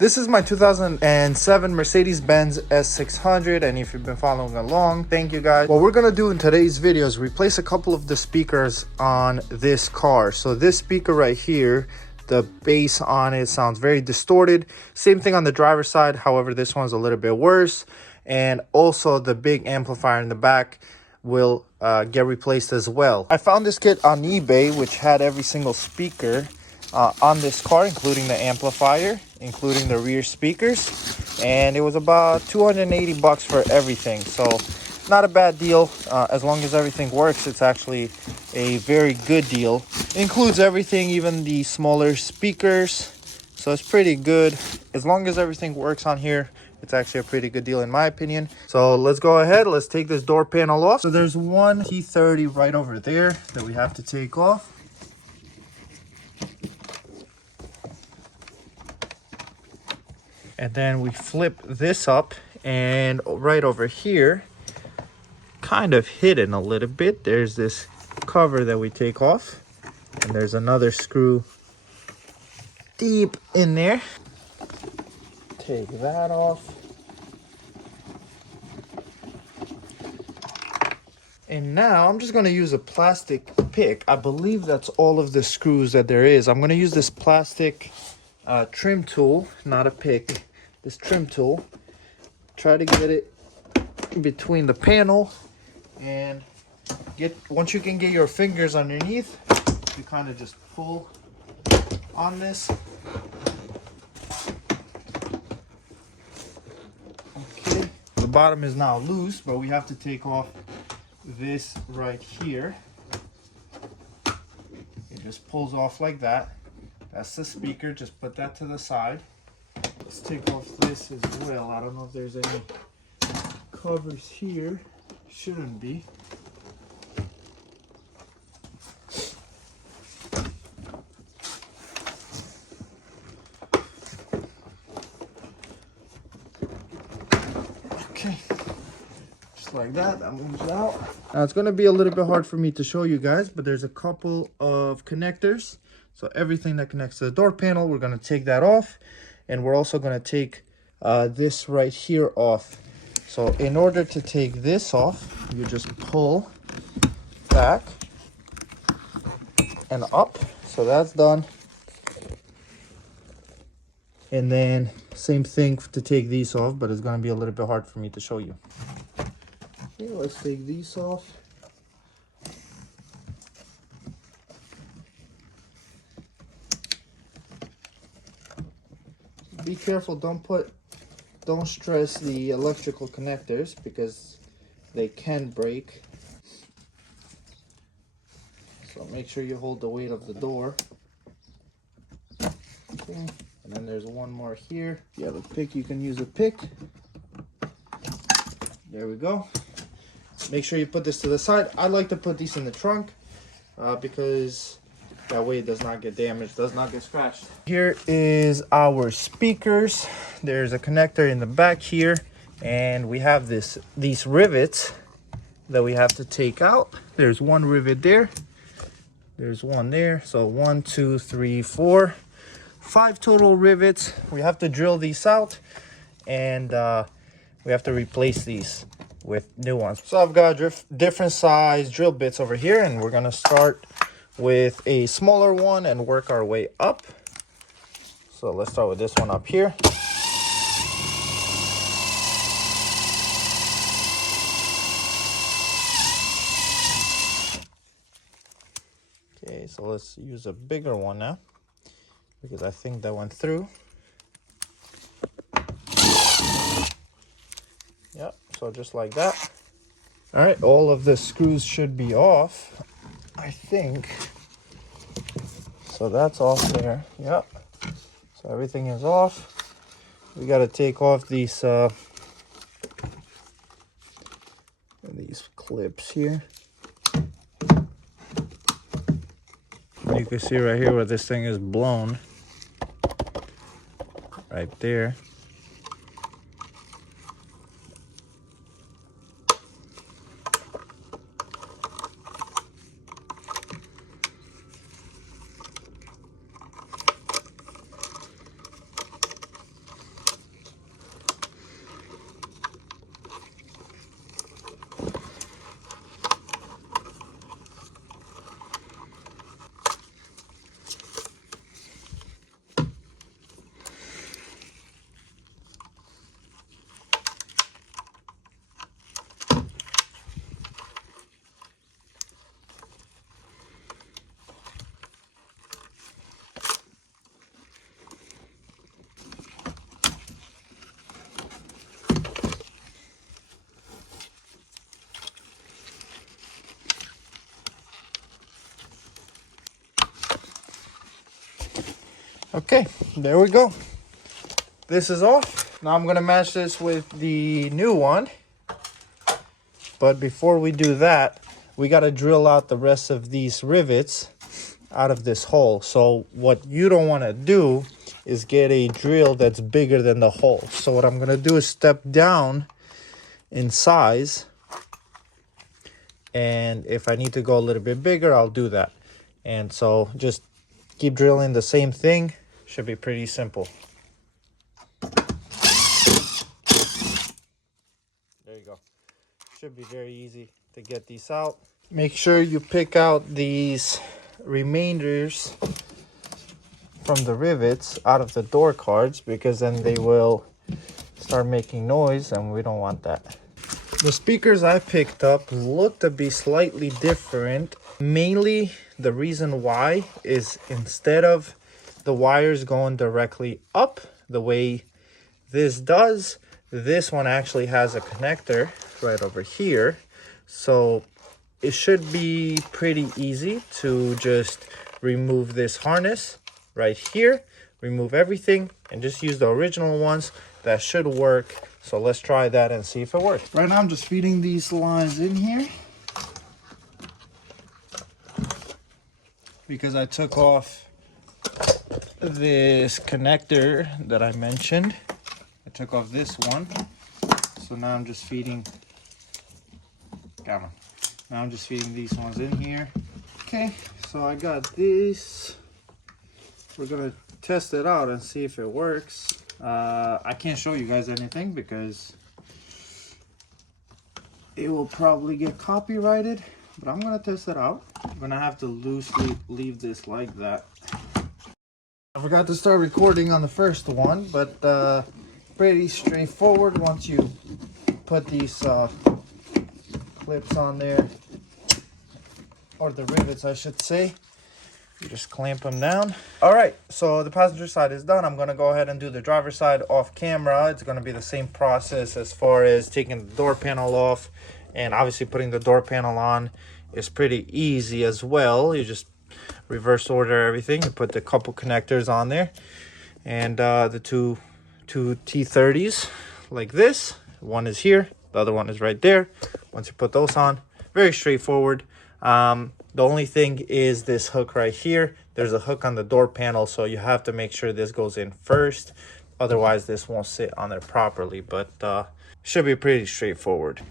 This is my 2007 Mercedes-Benz S600, and if you've been following along, thank you guys. What we're gonna do in today's video is replace a couple of the speakers on this car. So this speaker right here, the bass on it sounds very distorted. Same thing on the driver's side, however this one's a little bit worse. And also the big amplifier in the back will get replaced as well. I found this kit on eBay, which had every single speaker on this car, including the amplifier, including the rear speakers, and it was about 280 bucks for everything. So not a bad deal. As long as everything works, it's actually a very good deal. It includes everything, even the smaller speakers, so it's pretty good. As long as everything works on here, it's actually a pretty good deal in my opinion. So let's go ahead, let's take this door panel off. So there's one T30 right over there that we have to take off. And then we flip this up, and right over here, kind of hidden a little bit, there's this cover that we take off. And there's another screw deep in there. Take that off. And now I'm just gonna use a plastic pick. I believe that's all of the screws that there is. I'm gonna use this plastic trim tool, not a pick. This trim tool, try to get it between the panel, and once you can get your fingers underneath, you kind of just pull on this. Okay, the bottom is now loose, but we have to take off this right here. It just pulls off like that. That's the speaker, just put that to the side. Let's take off this as well. I don't know if there's any covers here. Shouldn't be. Okay, just like that, that moves out. Now it's gonna be a little bit hard for me to show you guys, but there's a couple of connectors. So everything that connects to the door panel, we're gonna take that off. And we're also going to take this right here off. So in order to take this off, you just pull back and up. So that's done. And then same thing to take these off, but it's going to be a little bit hard for me to show you. Okay, let's take these off. Be careful, don't stress the electrical connectors because they can break. So make sure you hold the weight of the door. Okay, and then there's one more here. If you have a pick, you can use a pick. There we go. Make sure you put this to the side. I like to put these in the trunk because that way it does not get damaged, does not get scratched. Here is our speakers. There's a connector in the back here, and we have these rivets that we have to take out. There's one rivet there. There's one there. So 1, 2, 3, 4, 5 total rivets. We have to drill these out, and we have to replace these with new ones. So I've got different size drill bits over here, and we're gonna start with a smaller one and work our way up. So let's start with this one up here. Okay, so let's use a bigger one now because I think that went through. Yep, so just like that. All right, all of the screws should be off, I think. So that's off there. Yep. So everything is off. We got to take off these clips here. You can see right here where this thing is blown. Right there. Okay, there we go. This is off. Now I'm gonna match this with the new one. But before we do that, we gotta drill out the rest of these rivets out of this hole. So what you don't wanna do is get a drill that's bigger than the hole. So what I'm gonna do is step down in size. And if I need to go a little bit bigger, I'll do that. And so just keep drilling the same thing. Should be pretty simple. There you go. Should be very easy to get these out. Make sure you pick out these remainders from the rivets out of the door cards, because then they will start making noise and we don't want that. The speakers I picked up look to be slightly different. Mainly the reason why is instead of the wires going directly up the way this does, this one actually has a connector right over here. So it should be pretty easy to just remove this harness right here, remove everything, and just use the original ones. That should work. So let's try that and see if it works. Right now I'm just feeding these lines in here because I took off this connector that I mentioned. I took off this one. So now I'm just feeding, now I'm just feeding these ones in here. Okay, so I got this. We're gonna test it out and see if it works. I can't show you guys anything because it will probably get copyrighted, but I'm gonna test it out. I'm gonna have to loosely leave this like that. I forgot to start recording on the first one, but pretty straightforward once you put these clips on there, or the rivets I should say. You just clamp them down. All right, so the passenger side is done. I'm gonna go ahead and do the driver's side off camera. It's gonna be the same process as far as taking the door panel off, and obviously putting the door panel on is pretty easy as well. You just reverse order everything. You put the couple connectors on there, and the two T30s like this. One is here, the other one is right there. Once you put those on, very straightforward. The only thing is this hook right here. There's a hook on the door panel, so you have to make sure this goes in first. Otherwise, this won't sit on there properly, but should be pretty straightforward.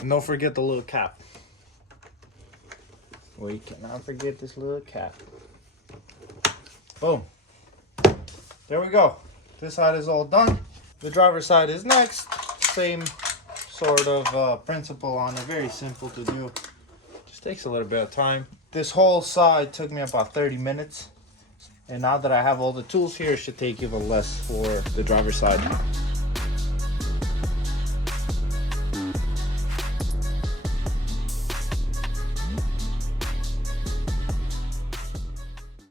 And don't forget the little cap. We cannot forget this little cap. Boom. There we go. This side is all done. The driver's side is next. Same sort of principle on it. Very simple to do. Just takes a little bit of time. This whole side took me about 30 minutes. And now that I have all the tools here, it should take even less for the driver's side.